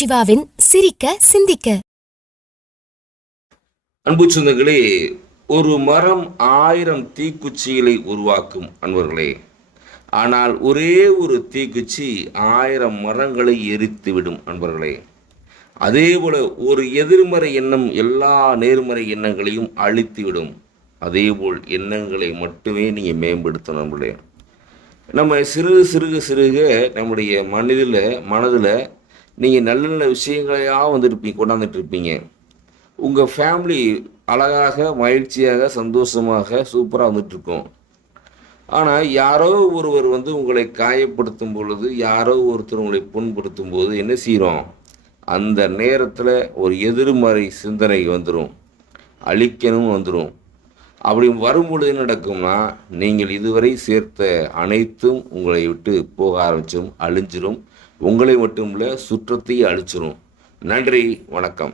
சிவாவின் சிரிக்க சிந்திக்க. அன்பு சொந்தங்களே, ஒரு மரம் 1000 தீக்குச்சிகளை உருவாக்கும் அன்பர்களே. ஆனால் ஒரே ஒரு தீக்குச்சி 1000 மரங்களை எரித்துவிடும் அன்பர்களே. அதே போல ஒரு எதிர்மறை எண்ணம் எல்லா நேர்மறை எண்ணங்களையும் அழித்துவிடும். அதேபோல் எண்ணங்களை மட்டுமே நீங்கள் மேம்படுத்தணும் நண்பர்களே. நம்ம சிறுக நம்முடைய மனதில் நீங்கள் நல்ல நல்ல விஷயங்களையாக கொண்டாந்துட்டு இருப்பீங்க. உங்கள் ஃபேமிலி அழகாக, மகிழ்ச்சியாக, சந்தோஷமாக, சூப்பராக வந்துட்டுருக்கோம். ஆனால் யாரோ ஒருவர் உங்களை காயப்படுத்தும் பொழுது, யாரோ ஒருத்தர் உங்களை புண்படுத்தும் போது என்ன செய்கிறோம்? அந்த நேரத்தில் ஒரு எதிர்மறை சிந்தனை வந்துடும், அழிக்கணும் வந்துடும். அப்படி வரும்பொழுது என்ன நடக்கும்னா, நீங்கள் இதுவரை சேர்த்த அனைத்தும் உங்களை விட்டு போக ஆரம்பிச்சிடும், அழிஞ்சிடும். உங்களை மட்டும் இல்லை, சுற்றத்தையும் அழிச்சிடும். நன்றி, வணக்கம்.